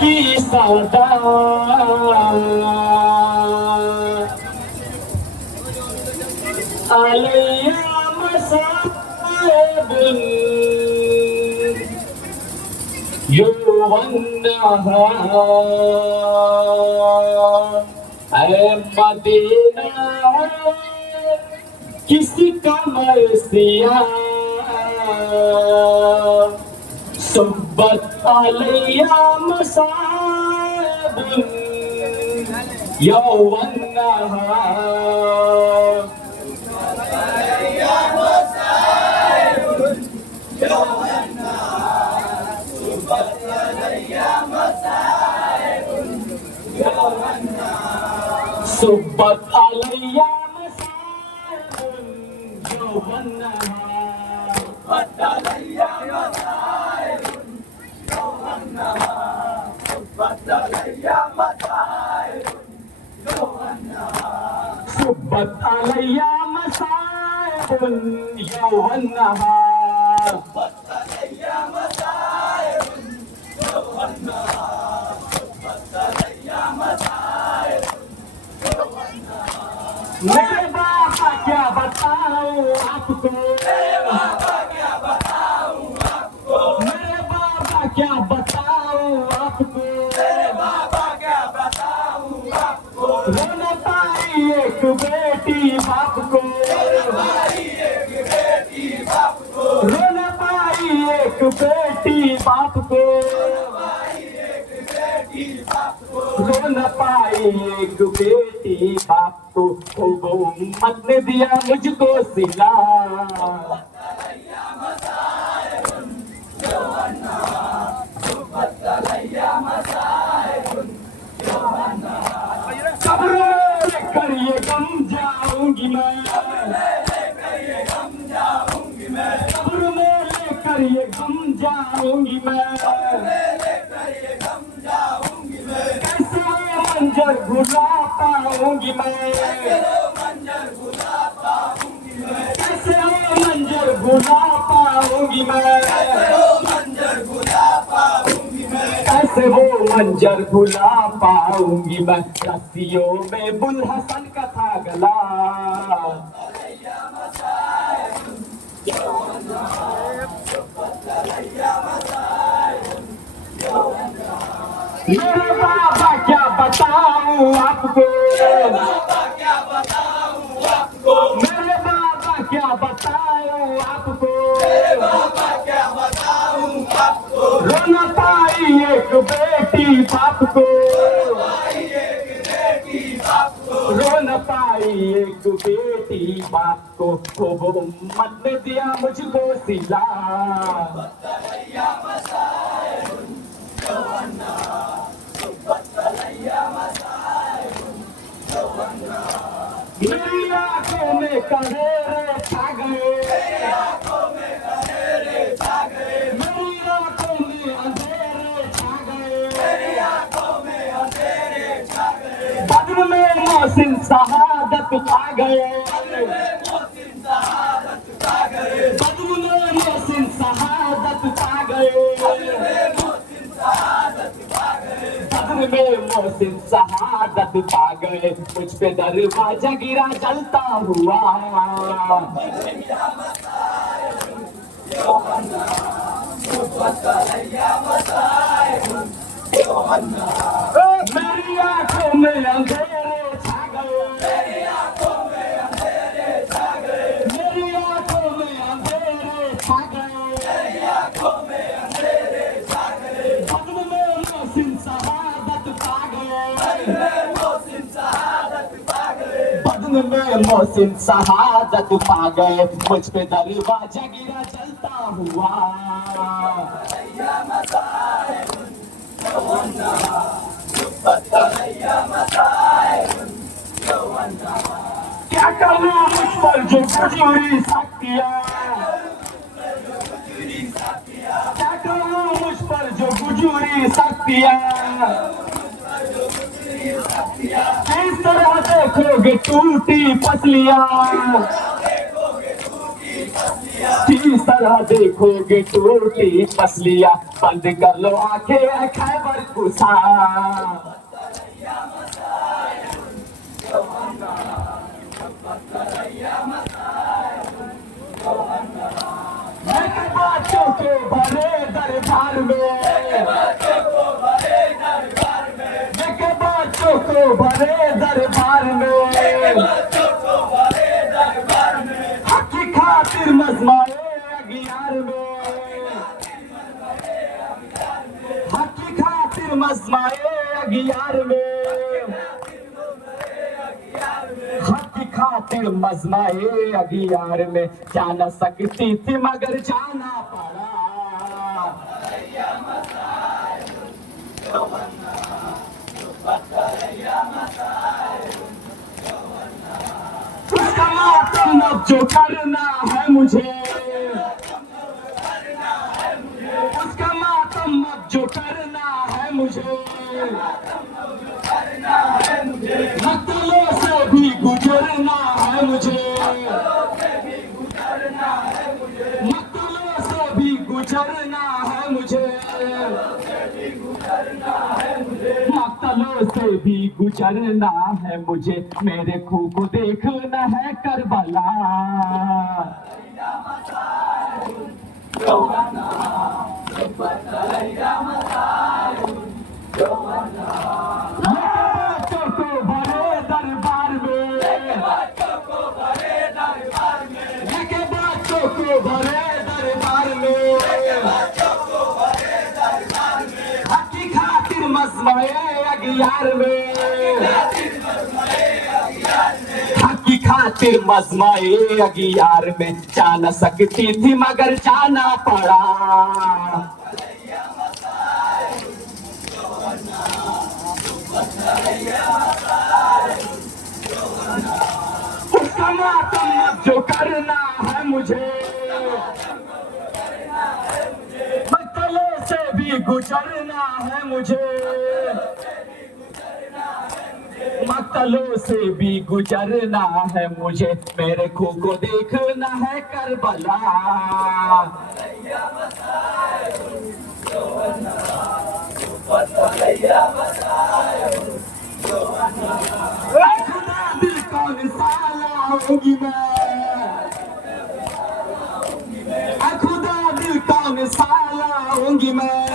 की सादा आलैया मसाइबुन युवन्नहा ऐ मदीना किसका मरसिया सुब्बत अलैया मसाइबुन यौवन्नहा सुब्बत अलैया मसाइबुन यौवन्नहा सुब्बत अलैया मसाइबुन यौवन्नहा मेरे बाबा क्या बताऊं आपको मेरे बाबा क्या बताऊं आपको रो न पाई एक बेटी बाप को रो न पाई एक बेटी बाप को रो न पाई एक बेटी बाप को वो उम्मत ने दिया मुझको सिला कब्र में लेकर ये गम जाऊंगी मैं कब्र में लेकर ये गम जाऊंगी मैं कैसे वो मंजर भुला पाऊंगी मैं कैसे वो मंजर भुला पाऊंगी मैं कैसे वो मंजर भुला पाऊंगी मैं रस्सियों में बुल हसन का था गला मेरे बाबा क्या बताऊं आपको मेरे बाबा क्या बताऊं आपको रो न पाई एक बेटी बाप को रो न पाई एक बेटी बाप को वो उम्मत ने दिया मुझको सिला मेरी आंखों में करेरे छा गए मेरी आंखों में अंधेरे छा गए बद्र में मोहसिन शहादत पा गए बद्र में मोहसिन शहादत पा गए मुझ पे दरवाजा गिरा जलता हुआ मेरी आंखों में अंधेरे छा गए मेरी आंखों में अंधेरे छा गए बद्र में मोहसिन शहादत पा गए बद्र में मोहसिन शहादत पा गए मुझ पे दरवाजा गिरा जलता हुआ क्या करूं मुझ पर जो गुजरी शक्तियां क्या करूं मुझ पर जो गुजरी शक्तियां किस तरह देखोगे टूटी पसलियां किस तरह देखोगे टूटी पसलियां बंद कर लो आंखें खैबर कुछ मसा लेके बच्चों के भरे दरबार में लेके बच्चों को भरे दरबार में हक की खातिर मजमाए अगियार में हक की खातिर मजमाए अगियार में हक की खातिर मजमाए अगियार में जाना सकती थी मगर जाना पड़ा उसका मातम अब जो करना है मुझे उसका मातम अब जो करना है मुझे मक्तलों से भी गुजरना है मुझे मक्तलों से भी गुजरना है मुझे मक्तलों से भी गुजरना है मुझे मेरे खून को देखना है करबला बच्चों को भरे दरबार में लेके बच्चों को भरे दरबार में हक की खातिर मजमाए अगियार में हक की खातिर मजमाए अगियार में जा न सकती थी मगर जाना पड़ा उसका मातम जो करना है मुझे मक्तलों से भी गुजरना है मुझे मक्तलों से भी गुजरना है मुझे मेरे खून को देखना है करबला खुदा दिल कौन सा लाऊंगी मैं खुदा दिल कौन सा लाऊंगी मैं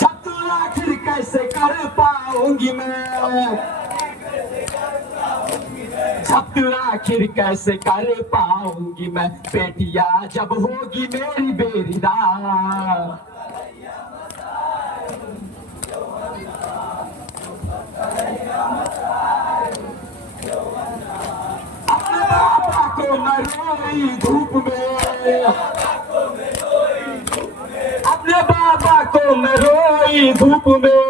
जब तू आखिर कैसे कर पाऊंगी मैं जब तू आखिर कैसे कर पाऊंगी मैं बेटिया जब होगी मेरी बेरिदा अपने बाबा को मैं रोई धूप में अपने बाबा को मैं रोई धूप में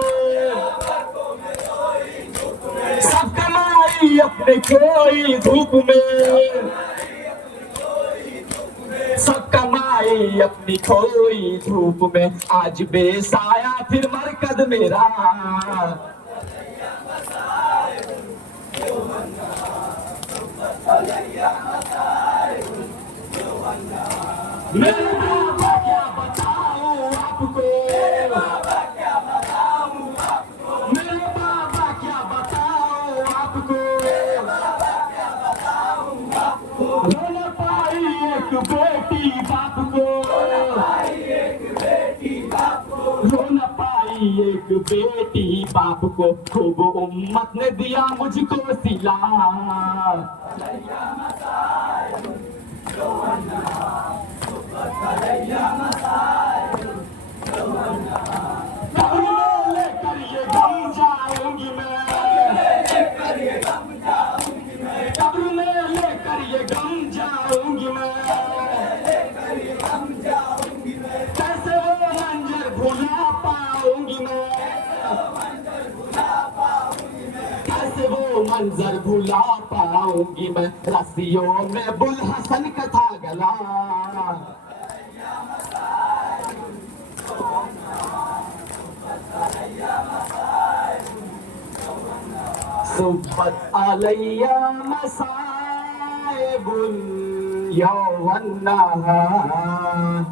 सब कमाई अपने खोई धूप में सब कमाई अपनी खोई धूप में आज बेसाया फिर मरकज मेरा मेरे बाबा क्या बताऊं आपको मेरे बाबा क्या बताऊं आपको रो न पाई एक बेटी बाप को रो न पाई एक बेटी बाप को खूब उम्मत ने दिया मुझको सिला कब्र में लेकर ये गम जाऊंगी मैं कब्र में लेकर ये गम जाऊंगी मैं कैसे वो मंजर भुला पाऊंगी मैं कैसे वो मंजर भुला पाऊंगी मैं रस्सियों में बुलहसन का था गला सुब्बत अलैया मसाइबुन यौवन नहार